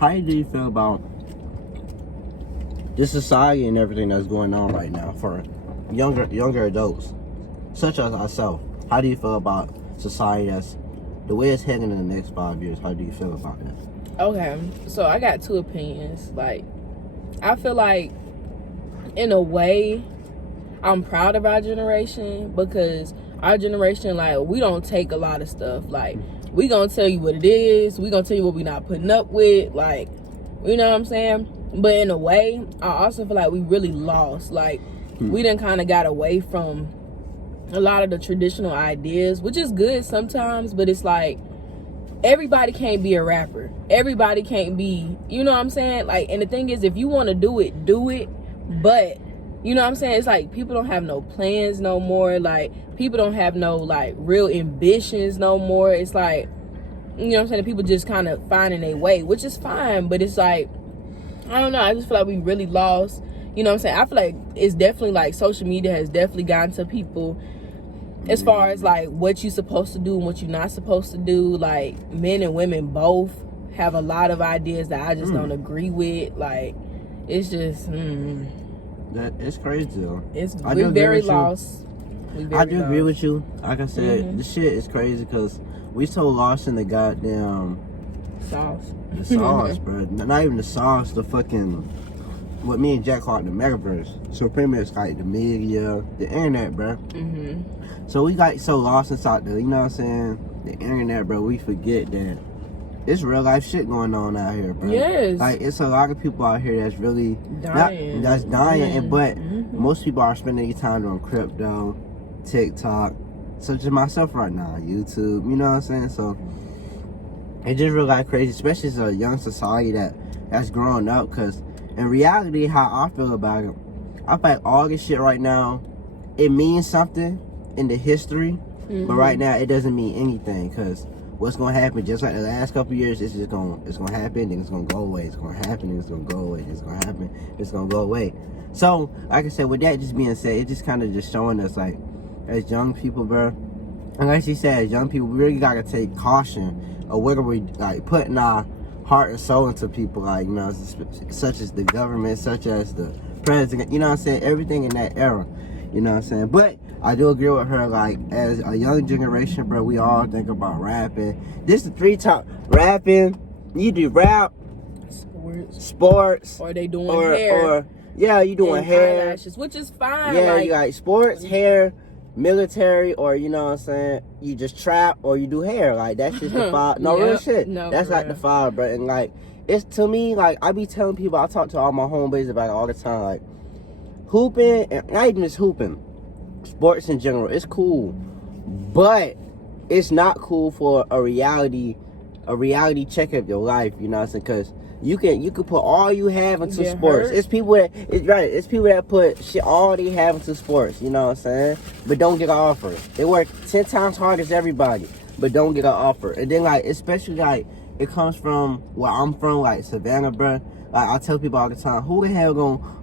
how do you feel about this society and everything that's going on right now for younger adults, such as ourselves? How do you feel about society that's the way it's heading in the next 5 years? How do you feel about that? Okay, so I got two opinions. Like, I feel like, in a way, I'm proud of our generation, because our generation, like, we don't take a lot of stuff. Like, we gonna tell you what it is. We gonna tell you what we not putting up with. Like, you know what I'm saying? But in a way, I also feel like we really lost. Like, we done kind of got away from a lot of the traditional ideas, which is good sometimes, but it's like, everybody can't be a rapper. Everybody can't be, you know what I'm saying? Like, and the thing is, if you want to do it, but, you know what I'm saying? It's like, people don't have no plans no more. Like, people don't have no, like, real ambitions no more. It's like, you know what I'm saying? People just kind of finding their way, which is fine, but it's like, I don't know. I just feel like we really lost, you know what I'm saying? I feel like it's definitely, like, social media has definitely gotten to people as far as, like, what you're supposed to do and what you're not supposed to do. Like, men and women both have a lot of ideas that I just don't agree with. Like, it's just, That it's crazy though. We're very lost. I do agree with you. Like I said, this shit is crazy because we so lost in the goddamn sauce. The sauce, bro. Not even the sauce. The fucking what me and Jack call it the metaverse. So pretty much like the media, the internet, bro. So we got so lost inside the, you know what I'm saying, the internet, bro. We forget that it's real life shit going on out here, bro. Yes. Like, it's a lot of people out here that's really dying. That's dying. And, but most people are spending their time doing crypto, TikTok, such as myself right now, YouTube. You know what I'm saying? So it's just real life crazy, especially as a young society that's growing up. Because in reality, how I feel about it, I feel like all this shit right now, it means something in the history, but right now it doesn't mean anything. Because what's gonna happen, just like the last couple years, it's gonna happen, then it's gonna go away. It's gonna happen, then it's gonna go away. It's gonna happen, it's gonna go away. So, like I said, with that just being said, it's just kind of just showing us, like, as young people, bro, and like she said, as young people, we really gotta take caution of whether we like putting our heart and soul into people, like, you know, such as the government, such as the president, you know what I'm saying, everything in that era, you know what I'm saying. But I do agree with her, like, as a young generation, bro, we all think about rapping. This is the three top: rapping, you do rap, sports, or they doing hair, or yeah, you doing hair, eyelashes, which is fine. Yeah, like, you got sports, hair, military, or you know what I'm saying, you just trap, or you do hair. Like, that's just the five. No, real shit. No, that's like the five, bro. And like, it's, to me, like, I be telling people, I talk to all my homeboys about it all the time, like, hooping, and not even just hooping, sports in general, it's cool, but it's not cool for a reality check of your life, you know what I'm saying? Because you can put all you have into sports. It's people that put shit all they have into sports, you know what I'm saying, but don't get an offer. They work 10 times harder as everybody, but don't get an offer. And then, like, especially, like, it comes from where I'm from, like Savannah, bro. Like, I tell people all the time, who the hell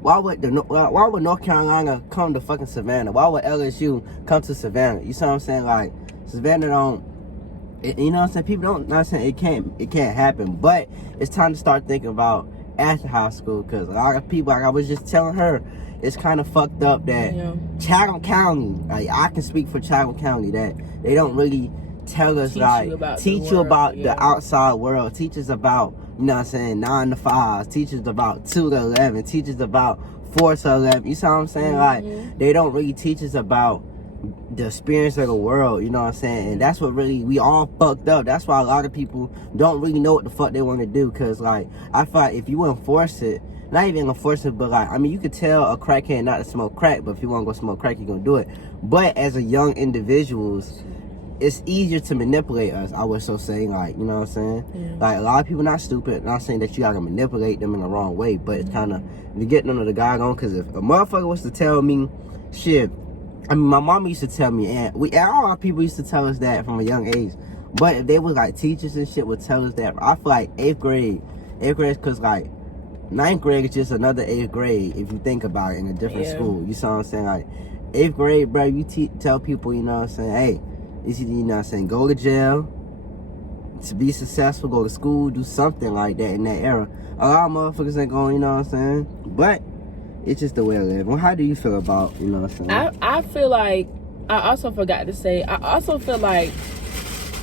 why would North Carolina come to fucking Savannah? Why would LSU come to Savannah? You see what I'm saying? Like, Savannah don't, you know what I'm saying? People don't, not saying it can't happen, but it's time to start thinking about after high school, because a lot of people, like I was just telling her, it's kind of fucked up that Chatham County, like, I can speak for Chatham County, that they don't really tell us, teach you about the outside world, teach us about, you know what I'm saying, 9 to 5, teach us about 2 to 11, teach us about 4 to 11, you see what I'm saying? Like, they don't really teach us about the experience of the world, you know what I'm saying? And that's what really, we all fucked up. That's why a lot of people don't really know what the fuck they want to do, because, like, I feel like if you enforce it, not even enforce it, but, like, I mean, you could tell a crackhead not to smoke crack, but if you want to go smoke crack, you're gonna do it. But as a young individuals, it's easier to manipulate us, I would so say, like, you know what I'm saying? Like, a lot of people not stupid, not saying that you gotta manipulate them in the wrong way, but it's kind of, to get them to the guy on, because if a motherfucker was to tell me, shit, I mean, my mom used to tell me, and all our people used to tell us that from a young age, but if they was, like, teachers and shit would tell us that, I feel like 8th grade, because, like, 9th grade is just another 8th grade, if you think about it, in a different school, you see what I'm saying? Like, 8th grade, bro, you tell people, you know what I'm saying, hey, you know what I'm saying, go to jail, to be successful, go to school, do something like that in that era. A lot of motherfuckers ain't going, you know what I'm saying? But it's just the way I live. Well, how do you feel about, you know what I'm saying? I feel like, I also forgot to say, I also feel like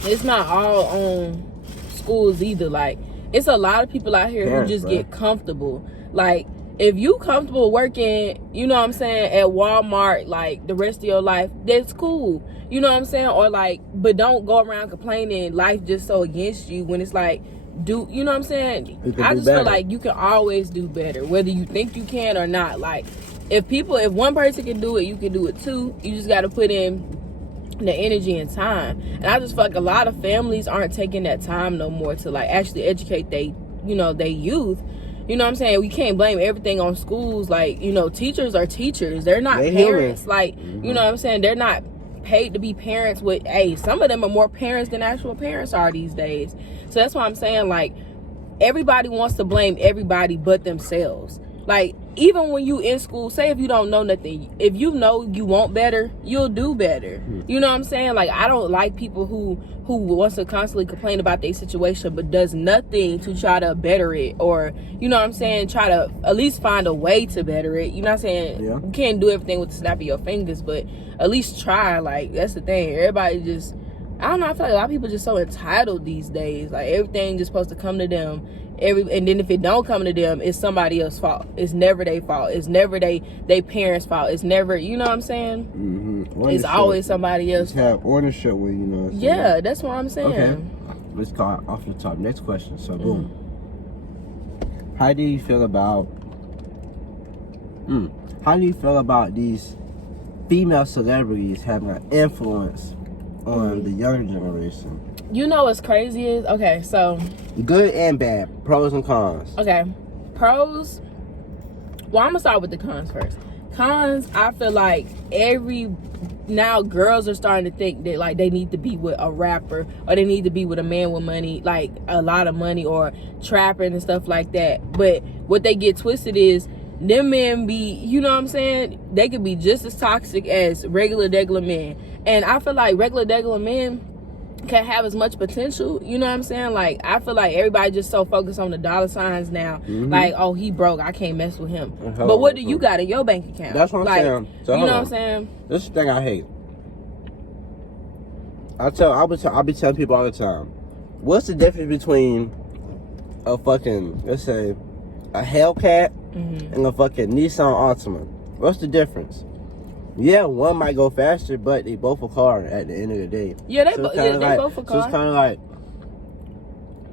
it's not all on schools either. Like, it's a lot of people out here who just get comfortable. Like, if you comfortable working, you know what I'm saying, at Walmart, like, the rest of your life, that's cool. You know what I'm saying? Or, like, but don't go around complaining life just so against you when it's like, you know what I'm saying? I just feel like you can always do better, whether you think you can or not. Like, if one person can do it, you can do it too. You just got to put in the energy and time. And I just feel like a lot of families aren't taking that time no more to, like, actually educate they youth. You know what I'm saying? We can't blame everything on schools. Like, you know, teachers are teachers. They're not parents. Human. Like, you know what I'm saying? They're not paid to be parents with, some of them are more parents than actual parents are these days. So that's why I'm saying, like, everybody wants to blame everybody but themselves. Like, even when you in school, say if you don't know nothing, if you know you want better, you'll do better. You know what I'm saying? Like, I don't like people who wants to constantly complain about their situation but does nothing to try to better it, or, you know what I'm saying, try to at least find a way to better it. You know what I'm saying? Yeah. You can't do everything with the snap of your fingers, but at least try. Like, that's the thing. Everybody just, I don't know, I feel like a lot of people just so entitled these days. Like, everything just supposed to come to them. And then if it don't come to them, it's somebody else's fault. It's never their fault. It's never they parents' fault. It's never, you know what I'm saying? Mm-hmm. It's always somebody else. Have ownership with, you know what I'm saying? Yeah, that's what I'm saying. Okay, let's go off the top. Next question. So, boom. How do you feel about these female celebrities having an influence on the younger generation? You know what's crazy is, okay, so good and bad, pros and cons. Okay, pros. Well, I'm gonna start with the cons first. Cons, I feel like now girls are starting to think that, like, they need to be with a rapper, or they need to be with a man with money, like a lot of money, or trapping and stuff like that. But what they get twisted is them men be, you know what I'm saying, they could be just as toxic as regular men. And I feel like regular men can have as much potential, you know what I'm saying? Like, I feel like everybody just so focused on the dollar signs now. Like, oh, he broke, I can't mess with him. But what do you got in your bank account? That's what I'm saying. So, you know what I'm saying? This is the thing I hate. I'll be telling people all the time, what's the difference between a fucking, let's say, a Hellcat and a fucking Nissan Altima? What's the difference? Yeah, one might go faster, but they both a car at the end of the day. Yeah, they both a car. So it's kind of like,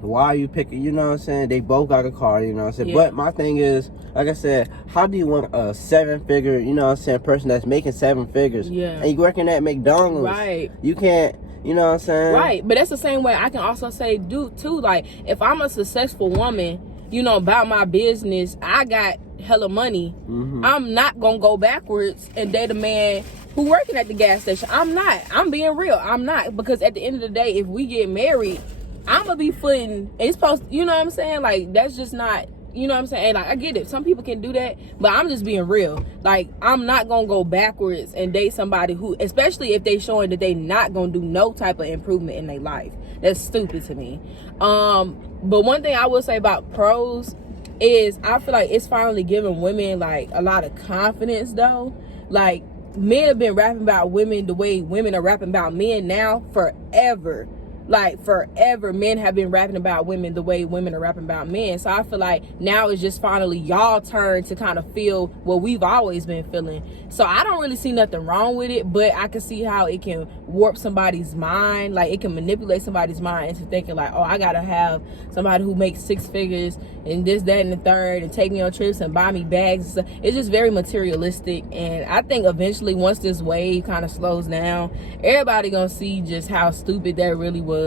why are you picking, you know what I'm saying? They both got a car, you know what I'm saying? Yeah. But my thing is, like I said, how do you want a 7-figure, you know what I'm saying, person that's making 7 figures? Yeah. And you working at McDonald's. Right. You can't, you know what I'm saying? Right. But that's the same way I can also say, too, like, if I'm a successful woman, you know, about my business, I got hella money, I'm not gonna go backwards and date a man who working at the gas station. I'm being real. I'm not, because at the end of the day, if we get married, I'm gonna be footing, it's supposed, you know what I'm saying? Like, that's just not, you know what I'm saying? And, like, I get it, some people can do that, but I'm just being real. Like, I'm not gonna go backwards and date somebody who, especially if they showing that they not gonna do no type of improvement in their life. That's stupid to me. But one thing I will say about pros is I feel like it's finally giving women, like, a lot of confidence, though. Like, men have been rapping about women the way women are rapping about men now forever. Like, forever, men have been rapping about women the way women are rapping about men. So I feel like now it's just finally y'all turn to kind of feel what we've always been feeling. So I don't really see nothing wrong with it, but I can see how it can warp somebody's mind. Like, it can manipulate somebody's mind into thinking, like, oh, I gotta have somebody who makes 6 figures and this, that, and the third, and take me on trips and buy me bags and stuff. It's just very materialistic. And I think eventually, once this wave kind of slows down, everybody gonna see just how stupid that really was.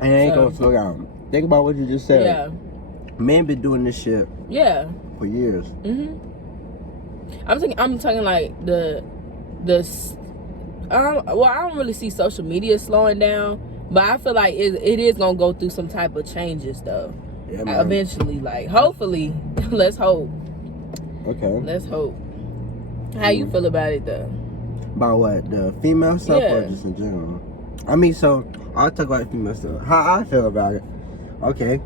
And it ain't gonna slow down. Think about what you just said. Yeah. Men been doing this shit. Yeah. For years. I'm talking like well, I don't really see social media slowing down, but I feel like it is gonna go through some type of changes though. Yeah, man. Eventually, like, hopefully. Let's hope. Okay. Let's hope. How you feel about it though? About what? The female stuff or just in general? I mean, so I'll talk about female stuff. How I feel about it. Okay.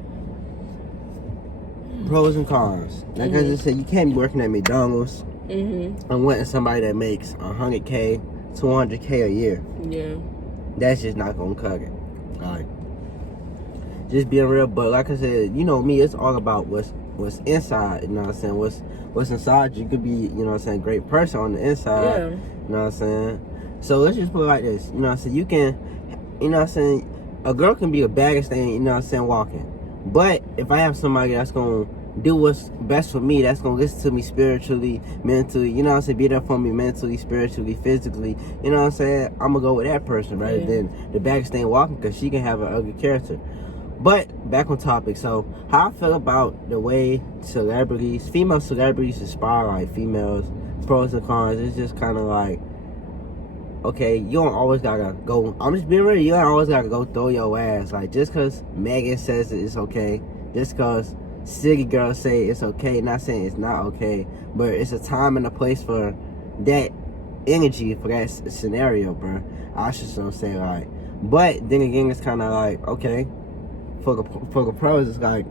Pros and cons. Like I just said, you can't be working at McDonald's and wanting somebody that makes $100K, $200K a year. Yeah. That's just not gonna cut it. Like, just being real. But like I said, you know me, it's all about what's inside. You know what I'm saying? What's inside you could be, you know what I'm saying, great person on the inside. Yeah. You know what I'm saying? So let's just put it like this. You know what I'm saying? You can, you know what I'm saying, a girl can be a baddest thing, you know what I'm saying, walking. But if I have somebody that's gonna do what's best for me, that's gonna listen to me spiritually, mentally, you know what I'm saying, be there for me mentally, spiritually, physically, you know what I'm saying, I'm gonna go with that person rather than the baddest thing walking, because she can have an ugly character. But back on topic, so how I feel about the way celebrities, female celebrities inspire like females, pros and cons, it's just kind of like, okay, you don't always gotta go, I'm just being real, you don't always gotta go throw your ass. Like, just cause Megan says it's okay, just cause city girls say it's okay, not saying it's not okay, but it's a time and a place for that energy, for that scenario, bro. I should say, like, but then again, it's kind of like, okay, for the pros, it's like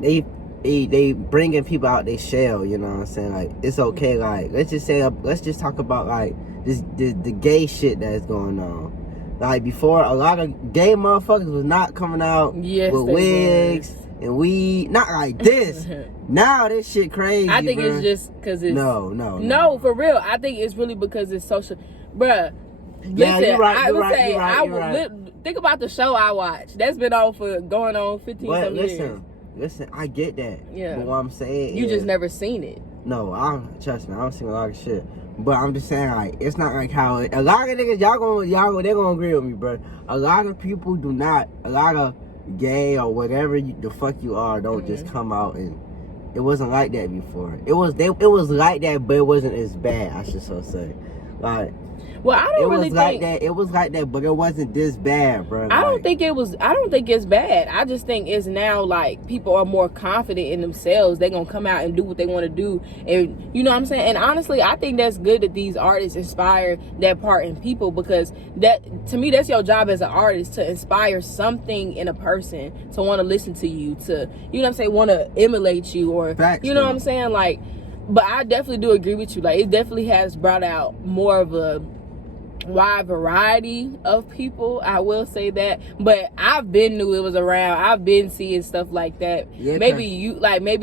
they bringing people out their shell, you know what I'm saying? Like, it's okay. Like, let's just talk about like the gay shit that's going on. Like, before, a lot of gay motherfuckers was not coming out with wigs and weed, not like this. Now this shit crazy. I think bro. it's just because it's no, for real. I think it's really because it's social, bruh. Yeah, listen, you're right. I would say you're I would right. think about the show I watched. That's been on for going on 15 some years. Listen, I get that. Yeah. But what I'm saying you is, just never seen it. No, trust me, I don't see a lot of shit. But I'm just saying, like, it's not like how a lot of niggas, they're gonna agree with me, bro. A lot of people do not, a lot of gay or whatever the fuck you are, don't just come out, and it wasn't like that before. It was like that, but it wasn't as bad, I should so say. Like, well, I don't really think it was like that, but it wasn't this bad, bro. I don't think it's bad. I just think it's now like people are more confident in themselves. They're gonna come out and do what they want to do, and you know what I'm saying. And honestly, I think that's good that these artists inspire that part in people, because that, to me, that's your job as an artist, to inspire something in a person to want to listen to you, to, you know what I'm saying, want to emulate you, or Facts, you know man. what I'm saying, like. But I definitely do agree with you. Like, it definitely has brought out more of a wide variety of people, I will say that. But I've been knew it was around. I've been seeing stuff like that. Yeah, maybe you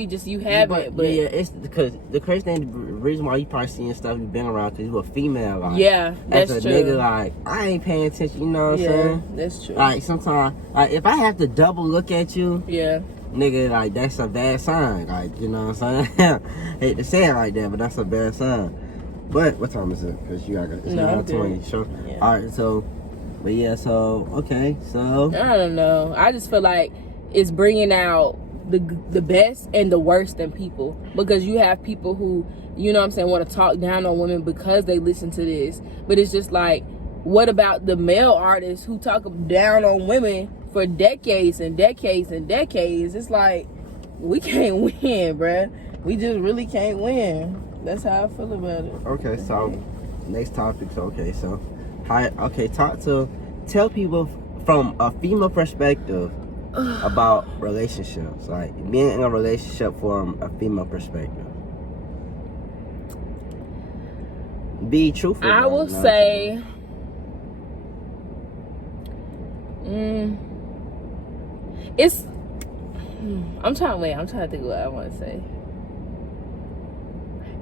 just you haven't. But yeah, it's because the crazy thing, the reason why you probably seeing stuff you've been around, because you a female. Like, yeah, that's as a true. nigga, like, I ain't paying attention. You know what I'm saying? That's true. Like, sometimes, like, if I have to double look at you, yeah, nigga, like, that's a bad sign. Like, you know what I'm saying? Hate to say it like that, but that's a bad sign. But what time is it? Because you got it's 9:20. Sure. Yeah. All right. So, but yeah. So okay. So I don't know. I just feel like it's bringing out the best and the worst in people, because you have people who, you know what I'm saying, want to talk down on women because they listen to this. But it's just like, what about the male artists who talk down on women for decades and decades and decades? It's like, we can't win, bruh. We just really can't win. That's how I feel about it. Okay, so next topic. So tell people from a female perspective about relationships, like being in a relationship from a female perspective. Be truthful. I will say, it's. I'm trying to think of what I want to say.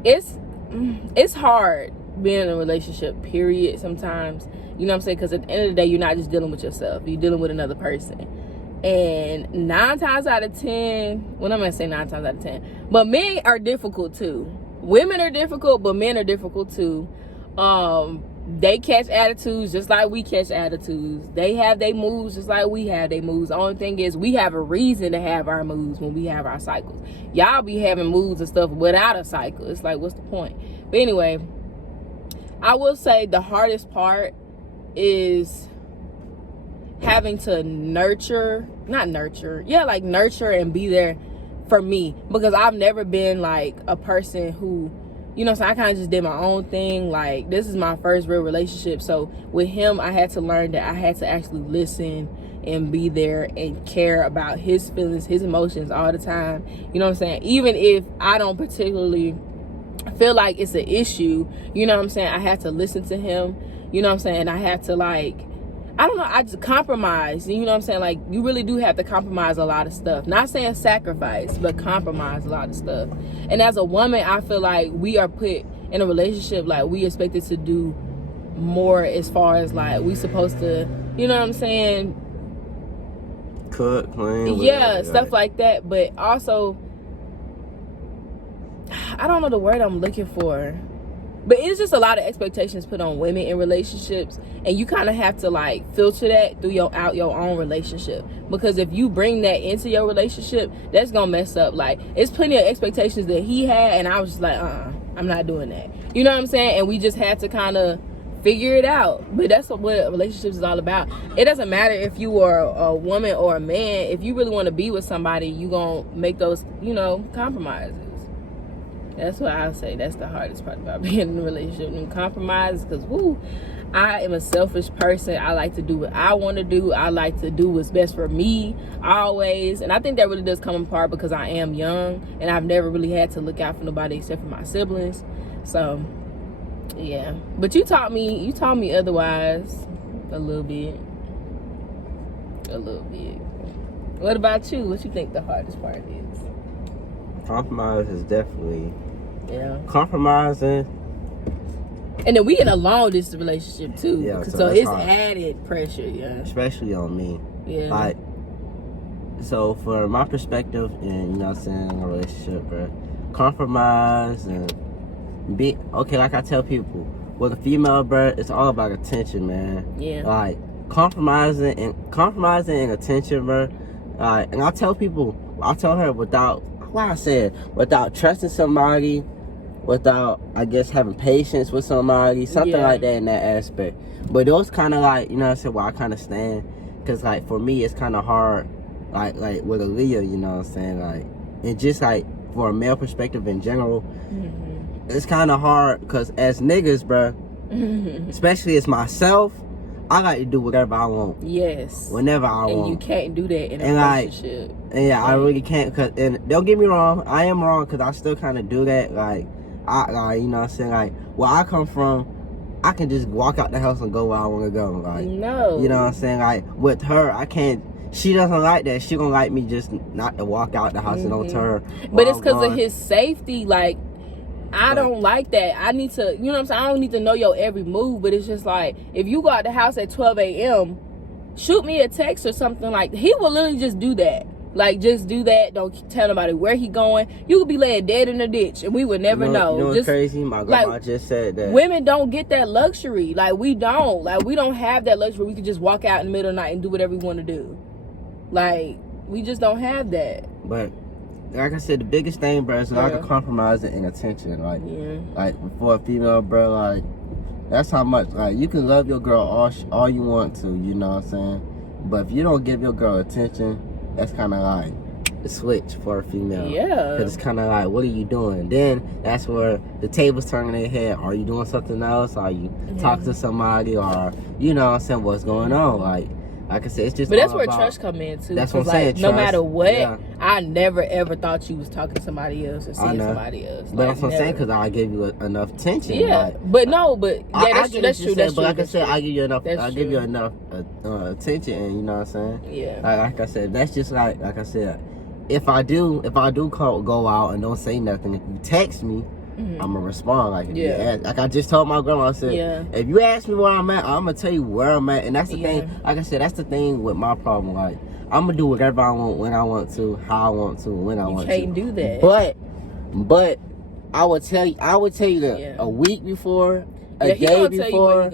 It's hard being in a relationship, period, sometimes. You know what I'm saying? Because at the end of the day, you're not just dealing with yourself. You're dealing with another person. And 9 times out of 10, well, I'm going to say 9 times out of 10, but men are difficult too. Women are difficult, but men are difficult too. They catch attitudes just like we catch attitudes. They have their moves just like we have their moves. The only thing is, we have a reason to have our moves when we have our cycles. Y'all be having moves and stuff without a cycle. It's like, what's the point? But anyway, I will say the hardest part is having to nurture and be there for me, because I've never been like a person who, you know, so I kind of just did my own thing. Like, this is my first real relationship. So with him, I had to learn that I had to actually listen and be there and care about his feelings, his emotions all the time. You know what I'm saying? Even if I don't particularly feel like it's an issue, you know what I'm saying? I have to listen to him, you know what I'm saying? I have to, like, I don't know, I just compromise, you know what I'm saying? Like, you really do have to compromise a lot of stuff. Not saying sacrifice, but compromise a lot of stuff. And as a woman, I feel like we are put in a relationship, like, we expected to do more as far as, like, we supposed to, you know what I'm saying? Cook, clean, yeah, stuff like that. But also, I don't know the word I'm looking for, but it's just a lot of expectations put on women in relationships, and you kind of have to, like, filter that through your own relationship, because if you bring that into your relationship, that's gonna mess up. Like, it's plenty of expectations that he had, and I was just like, I'm not doing that, you know what I'm saying? And we just had to kind of figure it out. But that's what relationships is all about. It doesn't matter if you are a woman or a man. If you really want to be with somebody, you gonna make those, you know, compromises. That's what I say. That's the hardest part about being in a relationship, and compromises. Because I am a selfish person. I like to do what I want to do. I like to do what's best for me always. And I think that really does come apart because I am young and I've never really had to look out for nobody except for my siblings. So yeah, but you taught me otherwise a little bit. What about you? What you think the hardest part is? Compromise is definitely compromising. And then we in a long distance relationship too. Yeah, so it's hard. Added pressure, especially on me. Yeah. Like, so for my perspective in, you know what I'm saying, a relationship, bro, compromise and be okay. Like I tell people, with a female, bro, it's all about attention, man. Yeah. Like compromising and attention, bro. And I tell her without trusting somebody, without, I guess, having patience with somebody, something like that in that aspect. But those kind of, like, you know what I'm saying, where I kind of stand, because, like, for me, it's kind of hard, like with Aaliyah, you know what I'm saying, like, and just, like, for a male perspective in general, it's kind of hard, because as niggas, bruh, especially as myself, I like to do whatever I want. Yes. Whenever I want. And you can't do that in a relationship. And yeah, I really can't. And don't get me wrong, I am wrong, because I still kind of do that. Like, you know what I'm saying? Like, where I come from, I can just walk out the house and go where I want to go. Like, no. You know what I'm saying? Like, with her, I can't. She doesn't like that. She gonna like me just not to walk out the house and don't turn. But it's because of his safety. Like, I don't like that. I need to, you know what I'm saying? I don't need to know your every move, but it's just like, if you go out the house at 12 a.m., shoot me a text or something. Like, he will literally just do that. Like, just do that. Don't tell nobody where he going. You could be laying dead in the ditch and we would never know. You know what's crazy? My grandma just said that. Women don't get that luxury. Like, we don't. Like, we don't have that luxury. We could just walk out in the middle of the night and do whatever we want to do. Like, we just don't have that. But like I said, the biggest thing, bro, is like a compromise and attention. Like, like for a female, bro, like, that's how much. Like, you can love your girl all you want to, you know what I'm saying? But if you don't give your girl attention, that's kind of like the switch for a female. Yeah. Because it's kind of like, what are you doing? Then that's where the tables turn in their head. Are you doing something else? Are you talking to somebody? Or, you know what I'm saying, what's going on? Like I said, it's just. But that's where trust come in too. That's what I'm saying. No matter what, I never ever thought you was talking to somebody else or seeing somebody else. But that's what I'm saying, because I gave you enough attention. Yeah, but that's true. But like I said, I give you enough. I give you enough attention, and you know what I'm saying. Yeah. Like I said, that's just like I said. If I do go out and don't say nothing, if you text me, I'm gonna respond. Like, like I just told my grandma, I said, if you ask me where I'm at, I'm gonna tell you where I'm at. And that's the thing. Like I said, that's the thing with my problem. Like, I'm gonna do whatever I want, when I want to, how I want to, when I want to. You can't do that. But I would tell you that a week before, a day before,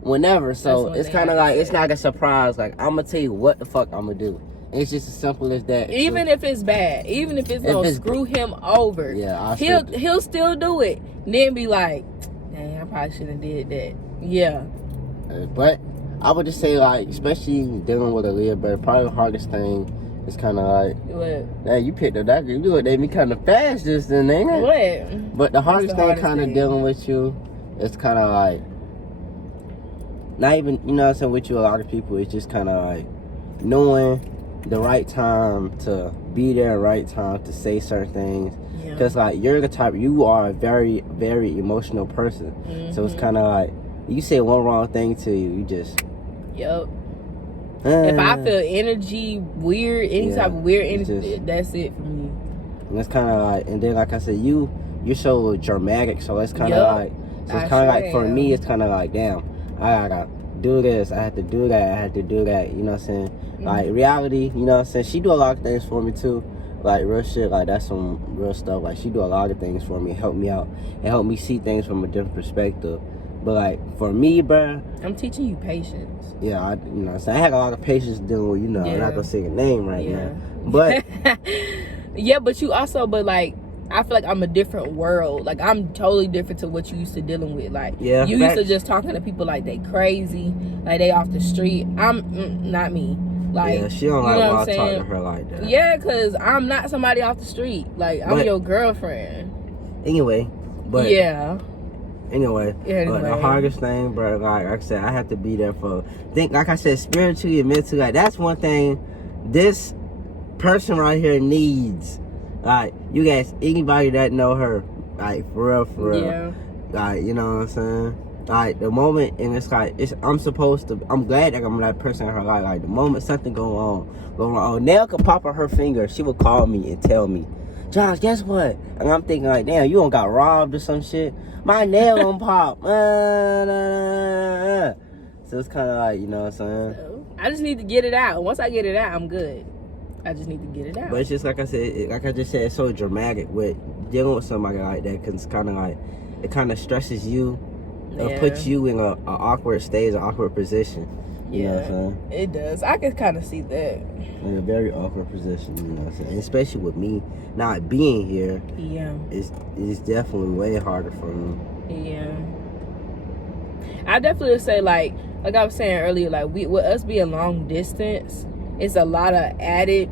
whenever. So it's kind of like, it's not a surprise. Like, I'm gonna tell you what the fuck I'm gonna do. It's just as simple as that. Even if it's bad, even if it's gonna screw him over, he'll still do it. Then be like, dang, I probably shouldn't have did that. Yeah. But I would just say, like, especially dealing with Aaliyah, but probably the hardest thing It's kind of like, What? hey, you picked up that. You looked at me kind of fast just then, ain't it? What? But the hardest thing hardest kind of thing? dealing with you, it's kind of like, not even, you know what I'm saying, with you, a lot of people, it's just kind of like knowing the right time to be there, right time to say certain things. Yeah. Because, like, you're the type, you are a very, very emotional person. So it's kind of like, you say one wrong thing to you, you just... Yep. If I feel energy weird, any type of weird energy, that's it for me. And it's kind of like, and then like I said, you're so dramatic, so it's kind of like, so it's kind of like, for me, it's kind of like, damn, I gotta do this, I have to do that, I have to do that, you know what I'm saying? Like, reality, you know what I'm saying? She do a lot of things for me too, like real shit, like that's some real stuff. Like, she do a lot of things for me, help me out, and help me see things from a different perspective. But like, for me, bruh, I'm teaching you patience. Yeah, you know what I'm saying? I had a lot of patience dealing with, you know, I'm not gonna say your name right now. But yeah, but you also, but like, I feel like I'm a different world. Like, I'm totally different to what you used to dealing with. Like, you used to just talking to people like they crazy, like they off the street. I'm not me. Like, yeah, she don't like when I talk to her like that. Yeah, cause I'm not somebody off the street. Like, I'm your girlfriend. Anyway, but Anyway, but the hardest thing, bro, like I said, I have to be there for, like I said, spiritually and mentally, like, that's one thing this person right here needs. Like, you guys, anybody that know her, like, for real. Yeah. Like, you know what I'm saying? Like, the moment, and it's like, I'm glad that I'm that person in her life. Like, the moment something going on, Nell could pop on her finger, she would call me and tell me, Josh, guess what? And I'm thinking like, damn, you don't got robbed or some shit. My nail don't pop. So it's kind of like, you know what I'm saying? So, I just need to get it out. Once I get it out, I'm good. I just need to get it out. But it's just like I said, like I just said, it's so dramatic with dealing with somebody like that, because it's kind of like, it kind of stresses you, puts you in a awkward stage, an awkward position. You know what I'm saying? It does. I can kind of see that. In a very awkward position, you know what I'm saying? And especially with me not being here. Yeah. It's definitely way harder for me. Yeah. I definitely would say, like I was saying earlier, like, with us being long distance, it's a lot of added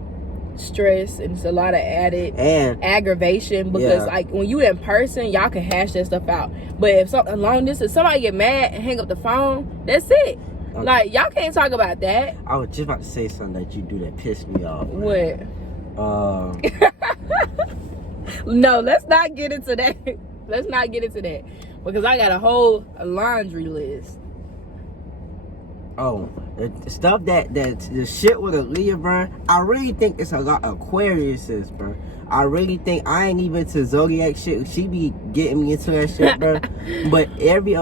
stress and it's a lot of added aggravation, because like, when you in person, y'all can hash that stuff out. But if something long distance, somebody get mad and hang up the phone, that's it. Okay. Like, y'all can't talk about that. I was just about to say something that you do that pissed me off. What? No, let's not get into that. Let's not get into that, because I got a whole laundry list. Oh, the stuff the shit with Aaliyah, bro. I really think it's a lot of Aquariuses, bro. I really think, I ain't even to Zodiac shit. She be getting me into that shit, bro. But every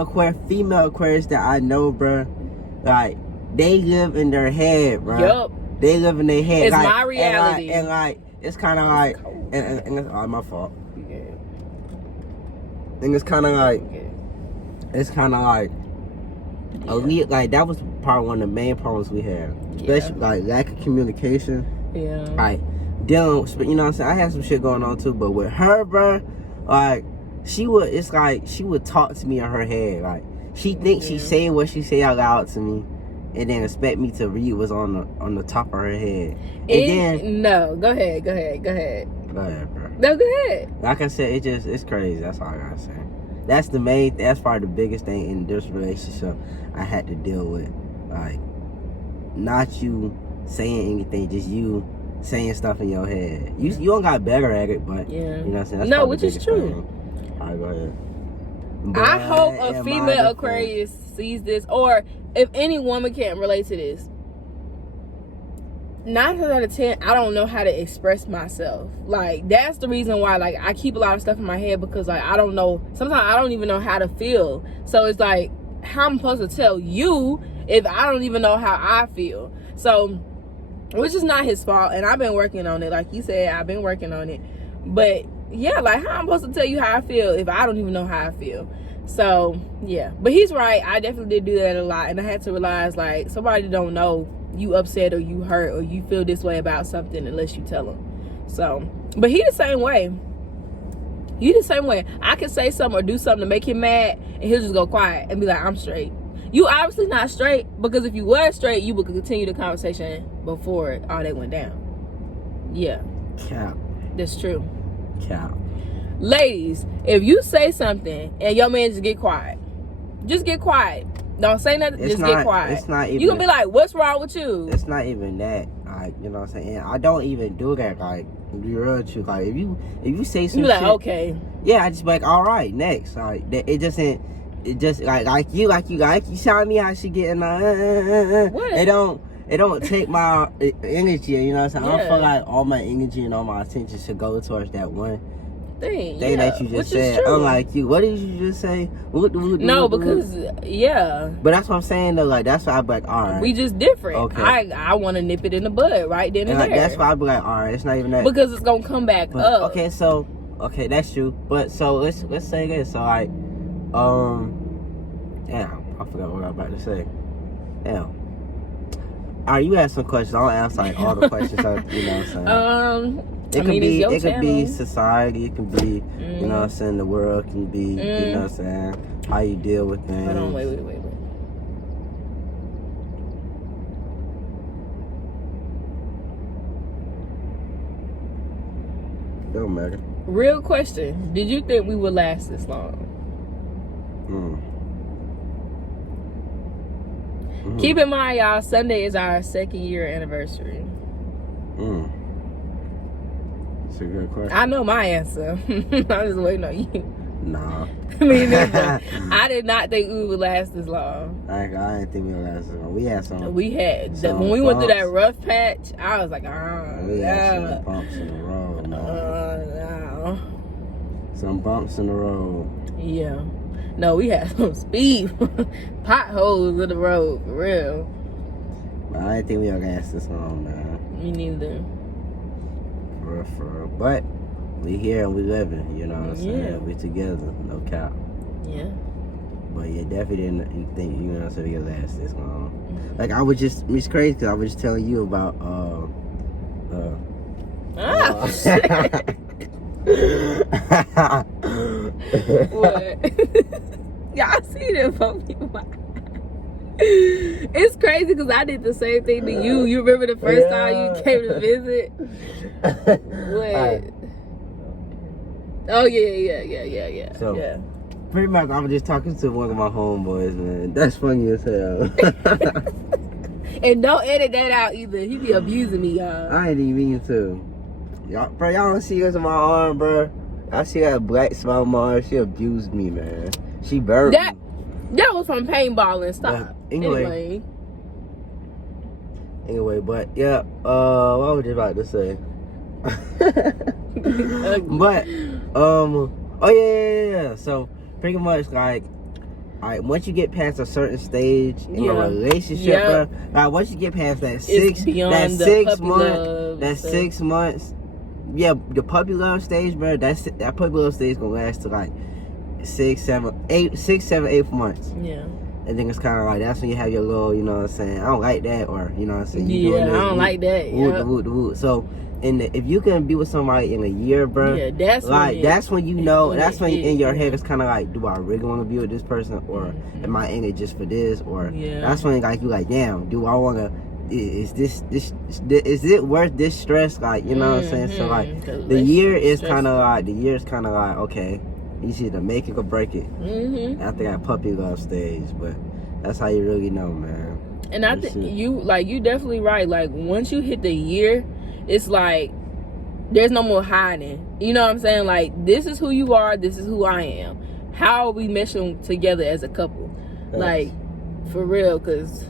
female Aquarius that I know, bro, like, they live in their head, bro. Yup. They live in their head. It's like, my reality. And like, it's kind of like, and it's all my fault. Yeah. And it's kind of like, Aaliyah, like, that was probably one of the main problems we had. Especially, like, lack of communication. Yeah. Like, dealing, you know what I'm saying? I had some shit going on too, but with her, bro, like, she would talk to me in her head. Like, she thinks she's saying what she say out loud to me, and then expect me to read what's on the top of her head. No, go ahead. Go ahead, bro. No, go ahead. Like I said, it's crazy. That's all I gotta say. That's probably the biggest thing in this relationship I had to deal with. Like, not you saying anything, just you saying stuff in your head. You don't got better at it, but you know what I'm saying? That's which is true. Thing. All right, go ahead. I hope a female Aquarius sees this, or if any woman can't relate to this. 9 out of 10, I don't know how to express myself. Like, that's the reason why, like, I keep a lot of stuff in my head, because, like, I don't know. Sometimes I don't even know how to feel. So it's like, how I'm supposed to tell you if I don't even know how I feel? So, which is not his fault, and I've been working on it. Like you said, I've been working on it. But yeah, like, how I'm supposed to tell you how I feel if I don't even know how I feel? So yeah, but he's right. I definitely did do that a lot, and I had to realize, like, somebody don't know you upset or you hurt or you feel this way about something unless you tell them. So, but he the same way. You the same way. I can say something or do something to make him mad, and he'll just go quiet and be like, I'm straight. You obviously not straight, because if you were straight, you would continue the conversation before all that went down. Yeah, Cap. that's true. Cap. Ladies, if you say something and your man just get quiet, just get quiet. Don't say nothing. It's just not, get quiet. It's not even. You gonna be like, "What's wrong with you?" It's not even that. Like, you know what I'm saying? I don't even do that. Like, to be real with you. Like, if you say some You like, shit, okay. yeah, I just be like, all right, next. Like, it just ain't. It just like you showing me how she getting. What? It don't take my energy. You know what I'm saying? I don't Yeah. feel like all my energy and all my attention should go towards that one Thing that you just said. Unlike you, what did you just say? No, because yeah. But that's what I'm saying though. Like, that's why I be like, all right. We just different. Okay. I want to nip it in the bud right then and like, there. that's why I be like, all right, it's not even that. Because it's gonna come back up. Okay, so that's true. But so let's say this. So like, damn, I forgot what I was about to say. Damn. All right, you ask some questions. I'll answer like all the questions. You know what I'm saying? It could be society. It can be, you know what I'm saying, the world can be, you know what I'm saying, how you deal with things. Hold on, wait. Don't matter. Real question. Did you think we would last this long? Keep in mind, y'all, Sunday is our 2nd year anniversary. That's a good question. I know my answer. I'm just waiting on you. Nah. Me neither. I did not think we would last this long. I didn't think we would last this long. We had some. We had some when we went through bumps. that rough patch. I was like, We had some bumps in the road. no. Some bumps in the road. Yeah. No, we had some speed potholes in the road, for real. But I didn't think we would last this long, man. Me neither. For real. But we here and we living, you know what I'm saying? Yeah. We together, no cap. Yeah. But yeah, definitely didn't think, you know what I'm saying, we could last this long. Like, it's crazy because I was just telling you about, shit. What? Y'all see that for me? It's crazy because I did the same thing to you. You remember the first time you came to visit? What? Oh yeah. So, yeah. pretty much, I was just talking to one of my homeboys, man. That's funny as hell. And don't edit that out either. He be abusing me, y'all. I ain't even mean to. Y'all don't see us on my arm, bro. I see that black smile on my arm. She abused me, man. She burned me. That was from paintballing. Stop. Anyway, but yeah, what was I about to say? But oh yeah. So pretty much like, alright, once you get past a certain stage in a relationship, bro, like once you get past that 6 months, yeah, the puppy love stage, bro, that puppy love stage gonna last to like 6, 7, 8 months. Yeah. And then it's kind of like, that's when you have your little, you know what I'm saying, I don't like that, or, you know what I'm saying, you I don't like that. So, if you can be with somebody in a year, bro, that's when you know, that's when in your head it's kind of like, do I really want to be with this person, or am I in it just for this, or that's when like you like, damn, do I want to, is it worth this stress, like, you know what I'm saying? So like, the year is kind of like, okay, you see to make it or break it after that puppy love stage. But that's how you really know, man. And I think you definitely right. Like, once you hit the year, it's like there's no more hiding. You know what I'm saying? Like, this is who you are, this is who I am. How are we meshing together as a couple? Yes. Like, for real, because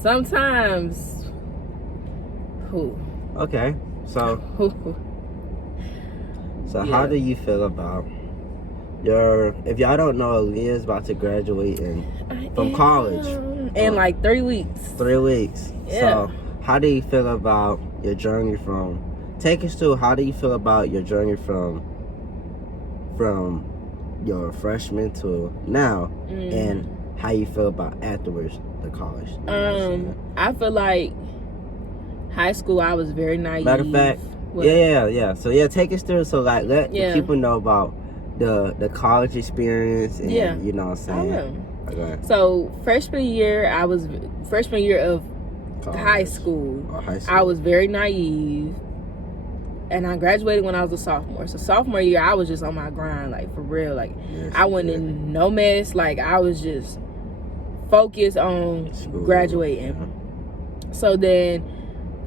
sometimes okay, so how do you feel about if y'all don't know, Aaliyah's about to graduate from college in like 3 weeks. 3 weeks. Yeah. So how do you feel about your journey from, take us through, how do you feel about your journey from your freshman to now, and how you feel about afterwards the college? I feel like high school I was very naive. Matter of fact, yeah. So take us through. So like, let the people know about the college experience, and you know what I'm saying. Okay. So freshman year of college? High school. Oh, high school. I was very naive. And I graduated when I was a sophomore. So sophomore year, I was just on my grind, like, for real. Like, yes, I wasn't in no mess. Like, I was just focused on graduating. Yeah. So then,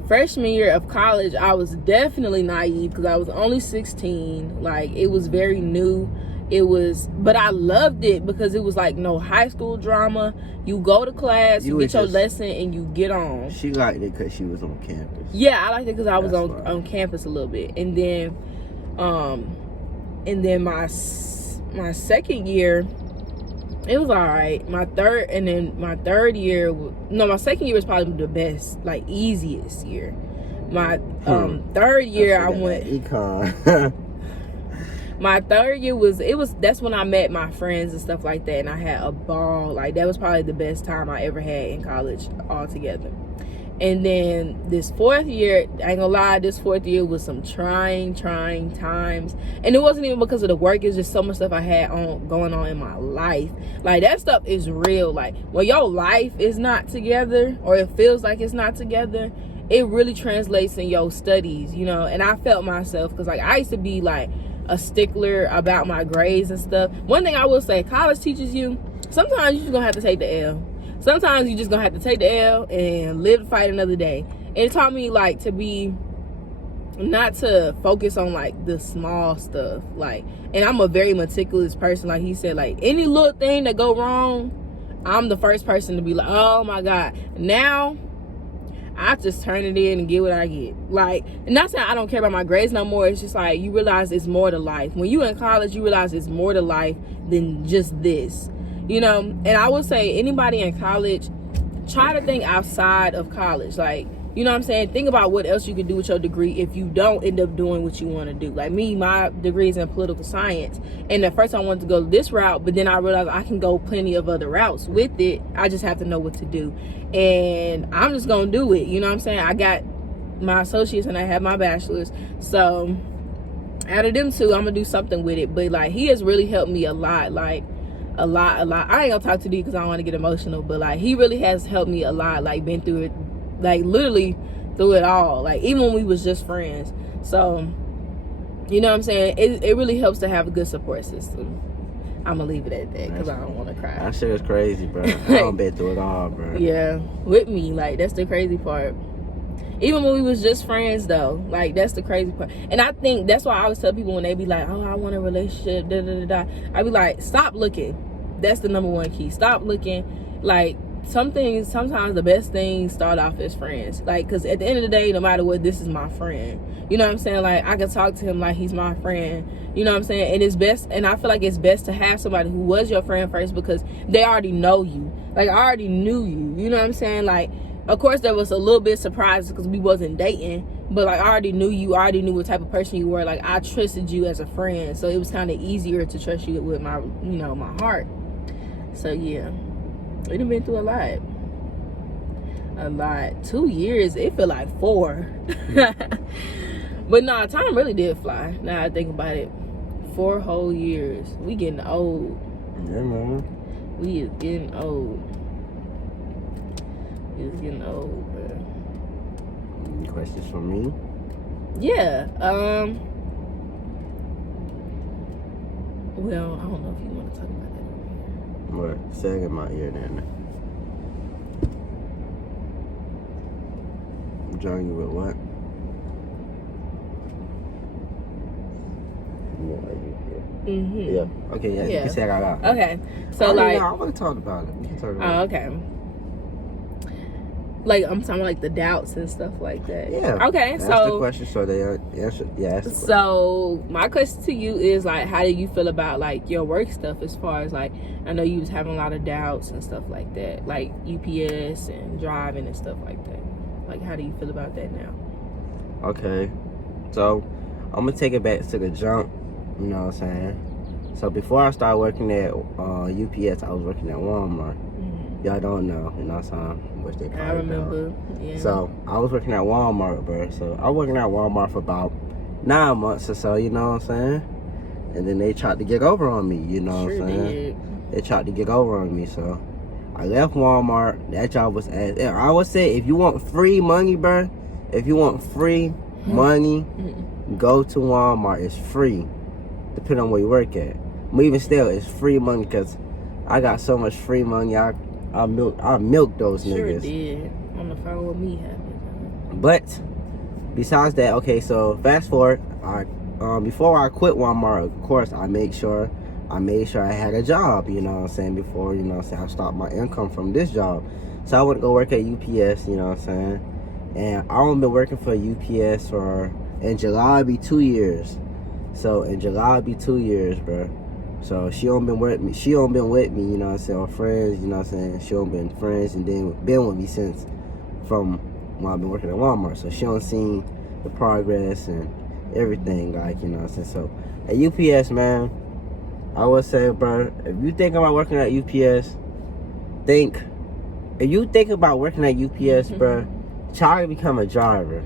freshman year of college, I was definitely naive because I was only 16. Like, it was very new. But I loved it because it was like no high school drama. You go to class, you get your lesson, and you get on. She liked it because she was on campus. Yeah, I liked it because I was on campus a little bit. And then my second year, it was all right. My second year was probably the best, like, easiest year. My third year, I went econ. My third year that's when I met my friends and stuff like that, and I had a ball. Like, that was probably the best time I ever had in college altogether. And then this fourth year, I ain't gonna lie, this fourth year was some trying times. And it wasn't even because of the work, it's just so much stuff I had going on in my life. Like, that stuff is real. Like, when your life is not together, or it feels like it's not together, it really translates in your studies, you know. And I felt myself, because, like, I used to be like a stickler about my grades and stuff. One thing I will say, college teaches you, sometimes you're just gonna have to take the L. Sometimes you just gonna have to take the L and live to fight another day. And it taught me, like, not to focus on, like, the small stuff. Like, and I'm a very meticulous person. Like he said, like, any little thing that go wrong, I'm the first person to be like, oh my God. Now I just turn it in and get what I get. Like, not saying I don't care about my grades no more. It's just like, you realize it's more to life. When you in college, you realize it's more to life than just this, you know. And I would say, anybody in college, try to think outside of college. Like, you know what I'm saying? Think about what else you could do with your degree if you don't end up doing what you want to do. Like me, my degree is in political science. And at first I wanted to go this route, but then I realized I can go plenty of other routes with it. I just have to know what to do. And I'm just going to do it. You know what I'm saying? I got my associates and I have my bachelor's. So out of them two, I'm going to do something with it. But, like, he has really helped me a lot. Like, a lot. I ain't going to talk to you because I don't want to get emotional. But, like, he really has helped me a lot. Like, been through it. Like, literally through it all. Like, even when we was just friends. So, you know what I'm saying? It really helps to have a good support system. I'm gonna leave it at that because I don't want to cry. That shit is crazy, bro. I don't been through it all, bro. Yeah, with me. Like, that's the crazy part. Even when we was just friends, though. Like, that's the crazy part. And I think that's why I always tell people when they be like, oh, I want a relationship, da-da-da-da. I be like, stop looking. That's the number one key. Stop looking. Like, sometimes the best things start off as friends. Like, because at the end of the day, no matter what, this is my friend. You know what I'm saying? Like, I can talk to him like he's my friend. You know what I'm saying? And it's best, and I feel like it's best to have somebody who was your friend first because they already know you. Like, I already knew you. You know what I'm saying? Like, of course, there was a little bit surprised because we wasn't dating. But, like, I already knew you. I already knew what type of person you were. Like, I trusted you as a friend. So, it was kind of easier to trust you with my, you know, my heart. So, yeah. We done been through a lot. A lot. 2 years, it feel like 4. But nah, time really did fly. Now I think about it. 4 whole years. We getting old. Yeah, man. We is getting old. We is getting old, bro. Any questions for me? Yeah. Well, I don't know if you want to talk about that. What? Say it in my ear then. Join you with what? Mm-hmm. Yeah. Okay, yeah. You can say it out loud. Okay. So, I want to talk about it. We can talk about it. Oh, okay. Like, I'm talking like the doubts and stuff like that. Yeah. Okay, That's so the question. So they answer. Yeah. That's the question. So my question to you is, like, how do you feel about, like, your work stuff? As far as, like, I know you was having a lot of doubts and stuff like that, like UPS and driving and stuff like that. Like, how do you feel about that now? Okay. So I'm gonna take it back to the jump. You know what I'm saying? So before I started working at UPS, I was working at Walmart. Mm-hmm. Y'all don't know, you know what I'm saying? Which they I remember. Yeah. So I was working at Walmart, bro. So I was working at Walmart for about 9 months or so, you know what I'm saying? And then they tried to get over on me, you know what I'm saying? Did. They tried to get over on me, so I left Walmart. That job was ass. And I would say if you want free money, bro, if you want free money, go to Walmart. It's free, depending on where you work at. But even still, it's free money because I got so much free money. I milk those Sure niggas. did. On the phone with me, But besides that, okay, so fast forward. Before I quit Walmart, of course, I made sure I had a job, you know what I'm saying, before, you know what I'm saying, I stopped my income from this job. So I went to go work at UPS, you know what I'm saying. And I only been working for UPS for, in July, it'll be 2 years. So in July, it'll be 2 years, bro. So she don't been with me, you know what I'm saying, or friends, you know what I'm saying. She don't been friends and then been with me since from when I've been working at Walmart. So she don't seen the progress and everything, like, you know what I'm saying. So at UPS, man, I would say, bro, if you think about working at UPS, if you think about working at UPS, bro, try to become a driver.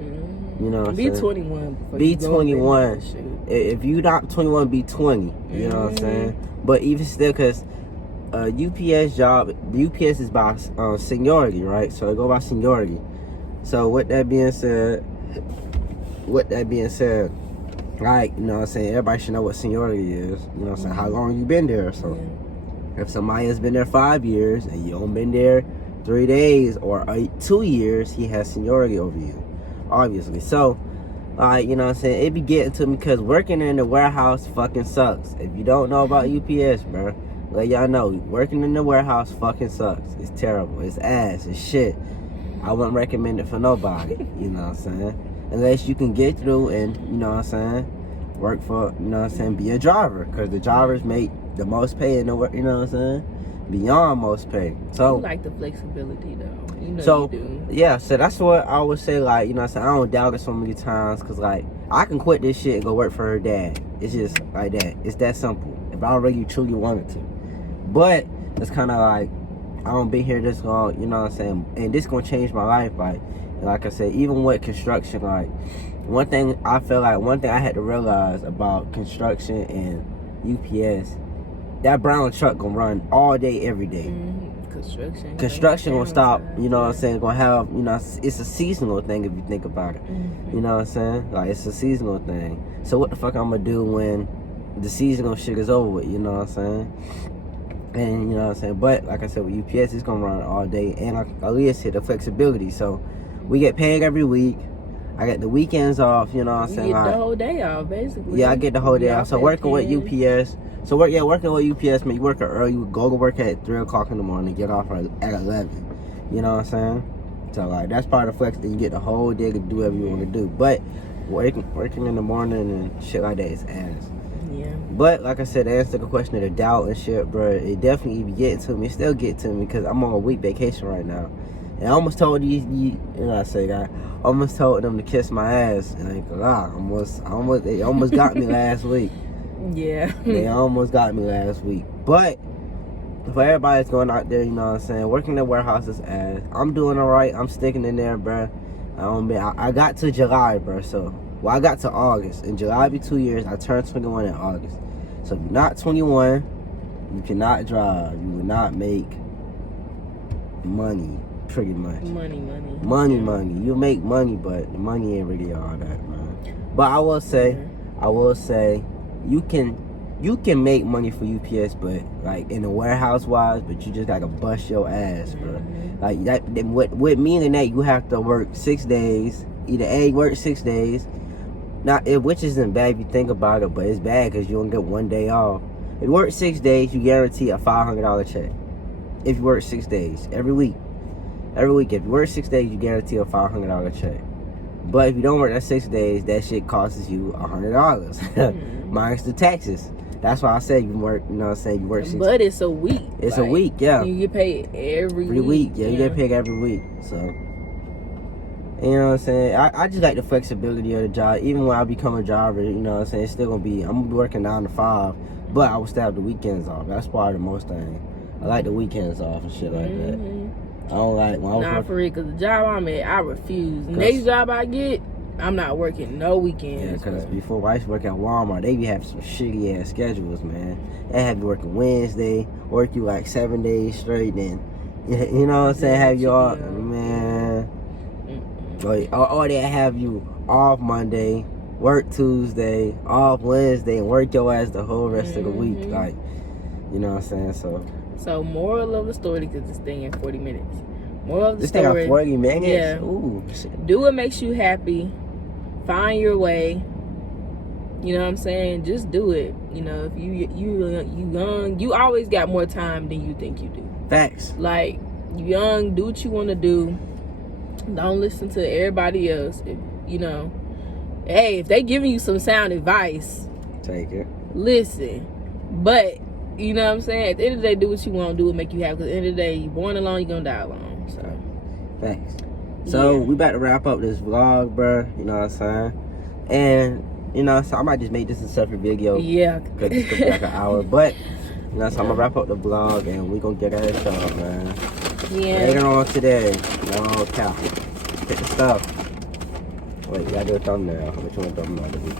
You know what I'm saying? Be 21. Be 21. If you not 21, be 20. You know what I'm saying? But even still, because UPS job, UPS is by seniority, right? So it go by seniority. So with that being said, like, you know what I'm saying, everybody should know what seniority is. You know what I'm saying? How long you been there. So if somebody has been there 5 years and you don't been there 3 days or 2 years, he has seniority over you, obviously. So, you know what I'm saying, it be getting to me because working in the warehouse fucking sucks. If you don't know about UPS, bro, let y'all know, working in the warehouse fucking sucks. It's terrible. It's ass. It's shit. I wouldn't recommend it for nobody. You know what I'm saying? Unless you can get through and, you know what I'm saying, work for, you know what I'm saying, be a driver. Because the drivers make the most pay in the work, you know what I'm saying? Beyond most pay. So, you like the flexibility, though. You know so, you do. yeah, so that's what I would say, like, you know what I'm saying, I don't doubt it so many times. Because, like, I can quit this shit and go work for her dad. It's just like that. It's that simple. If I really truly wanted to. But, it's kind of like, I don't be here this long, you know what I'm saying? And this gonna change my life, like I said, even with construction, like, one thing I had to realize about construction and UPS, that brown truck gonna run all day, every day. Construction gonna stop, you know what I'm saying? Gonna have, you know, it's a seasonal thing if you think about it. You know what I'm saying? Like, it's a seasonal thing. So what the fuck I'm gonna do when the seasonal shit is over with, you know what I'm saying? And, you know what I'm saying? But, like I said, with UPS, it's gonna run all day. And like Aaliyah said, the flexibility. So, we get paid every week. I get the weekends off, you know what I'm saying? You get the whole day off, basically. Yeah, I get the whole day off. So working with UPS. So working with UPS, man, you work early. You go to work at 3 o'clock in the morning, get off at 11. You know what I'm saying? So like that's part of the flex. Then you get the whole day to do whatever you want to do. But working in the morning and shit like that is ass. Yeah. But like I said, to answer the question of the doubt and shit, bro, it definitely be getting to me. It still get to me because I'm on a week vacation right now. And I almost told you know what I say, guy. I almost told them to kiss my ass. And I ain't gonna lie, they almost got me last week. Yeah. They almost got me last week. But for everybody that's going out there, you know what I'm saying, working in the warehouse is ass. I'm doing alright. I'm sticking in there, bro. I got to July, bro. So, I got to August. In July, it'll be 2 years. I turned 21 in August. So, if you're not 21, you cannot drive. You will not make money. Pretty much. Money. You make money, but the money ain't really all that, man. But I will say, you can make money for UPS, but like in the warehouse wise, but you just gotta bust your ass, bro. Like that, with meaning that you have to work 6 days. Either A, work 6 days. Which isn't bad if you think about it, but it's bad because you don't get 1 day off. If you work 6 days, you guarantee a $500 check. If you work 6 days every week. If you work 6 days, you guarantee a $500 check. But if you don't work that 6 days, that shit costs you $100 minus the taxes. That's why I said you work. You know what I'm saying? You work 6 days. But it's a week. It's a week, yeah. You get paid every week. Yeah, you get paid every week. So, you know what I'm saying? I just like the flexibility of the job. Even when I become a driver, you know what I'm saying? It's still gonna be. I'm gonna be working 9 to 5, but I will still have the weekends off. That's part of the most thing. I like the weekends off and shit like that. I don't like when I was working. For real, because the job I'm at, I refuse. Next job I get, I'm not working no weekends. Yeah, because before I used to work at Walmart, they be having some shitty ass schedules, man. They have you working Wednesday, work you like 7 days straight, then You know what I'm saying? Have y'all, Yeah. man. Or they have you off Monday, work Tuesday, off Wednesday, and work your ass the whole rest of the week. Like, you know what I'm saying? So moral of the story, because this thing in 40 minutes. Moral of the this story. thing got 40 minutes? Yeah. Ooh, shit. Do what makes you happy. Find your way. You know what I'm saying? Just do it. You know, if you young, you always got more time than you think you do. Facts. Like, you young, do what you want to do. Don't listen to everybody else. You know, hey, if they giving you some sound advice, take it. Listen. But, you know what I'm saying? At the end of the day, do what you want to do and make you happy. Because at the end of the day, you're born alone, you're going to die alone. So, thanks. So, we about to wrap up this vlog, bro. You know what I'm saying? And, you know, so I might just make this a separate video. Yeah. Because it's going to be like an hour. But, you know, so I'm going to wrap up the vlog and we going to get at y'all, man. Yeah. Later on today. No cap. Hit the stuff. Wait, you got to do a thumbnail. Which one thumbnail to be?